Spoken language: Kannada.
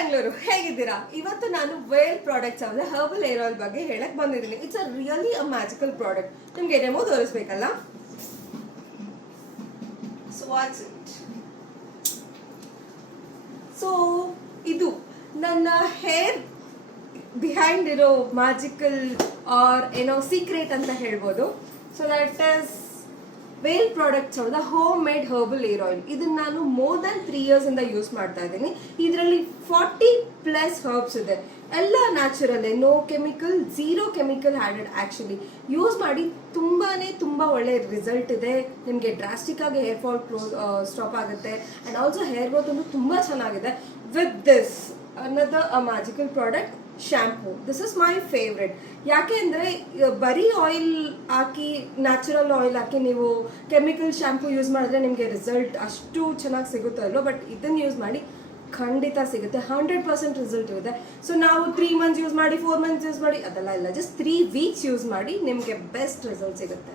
ಬೆಂಗಳೂರು ಹೇಗಿದ್ದೀರಾ? ಇವತ್ತು ನಾನು ವೇಲ್ ಪ್ರಾಡಕ್ಟ್ಸ್ ಆದ ಹರ್ಬಲ್ ಏರ್ ಆಯಿಲ್ ಬಗ್ಗೆ ಹೇಳಕ್ ಬಂದಿದ್ದೀನಿ. It's a really a magical product. ನಿಮ್ಗೆ ಡೆಮೋ ತೋರಿಸ್ಬೇಕಲ್ಲ, ಸೊ ವಾಟ್ಸ್ ಇಟ್. ಸೊ ಇದು ನನ್ನ ಹೇರ್ ಬಿಹೈಂಡ್ ಇರೋ ಮ್ಯಾಜಿಕಲ್ ಆರ್ ಏನೋ ಸೀಕ್ರೆಟ್ ಅಂತ ಹೇಳ್ಬೋದು. So that is Vel products ಅವ್ರದ್ದು home made herbal hair oil. ಇದನ್ನ ನಾನು ಮೋರ್ ದ್ಯಾನ್ 3 years ಇಂದ ಯೂಸ್ ಮಾಡ್ತಾ ಇದ್ದೀನಿ. ಇದರಲ್ಲಿ 40+ ಹರ್ಬ್ಸ್ ಇದೆ, ಎಲ್ಲ natural, no chemical, zero chemical added. Actually use ಮಾಡಿ ತುಂಬ ಒಳ್ಳೆ ರಿಸಲ್ಟ್ ಇದೆ. ನಿಮಗೆ ಡ್ರಾಸ್ಟಿಕ್ ಆಗಿ ಹೇರ್ ಫಾಲ್ ಸ್ಟಾಪ್ ಆಗುತ್ತೆ ಆ್ಯಂಡ್ ಆಲ್ಸೋ ಹೇರ್ ಗ್ರೋತ್ ಒಂದು ತುಂಬ ಚೆನ್ನಾಗಿದೆ. With this another a magical product, shampoo. This is my favorite. ಯಾಕೆ ಅಂದರೆ ಬರೀ ಆಯಿಲ್ ಹಾಕಿ, ನ್ಯಾಚುರಲ್ ಆಯಿಲ್ ಹಾಕಿ ನೀವು ಕೆಮಿಕಲ್ ಶ್ಯಾಂಪು ಯೂಸ್ ಮಾಡಿದ್ರೆ ನಿಮಗೆ ರಿಸಲ್ಟ್ ಅಷ್ಟು ಚೆನ್ನಾಗಿ ಸಿಗುತ್ತೋ ಇಲ್ಲೋ, ಬಟ್ ಇದನ್ನು ಯೂಸ್ ಮಾಡಿ ಖಂಡಿತ ಸಿಗುತ್ತೆ. 100% ರಿಸಲ್ಟ್ ಇರುತ್ತೆ. ಸೊ ನಾವು 3 months ಯೂಸ್ ಮಾಡಿ, 4 months ಯೂಸ್ ಮಾಡಿ ಅದೆಲ್ಲ ಇಲ್ಲ, ಜಸ್ಟ್ 3 weeks ಯೂಸ್ ಮಾಡಿ ನಿಮಗೆ ಬೆಸ್ಟ್ ರಿಸಲ್ಟ್ ಸಿಗುತ್ತೆ.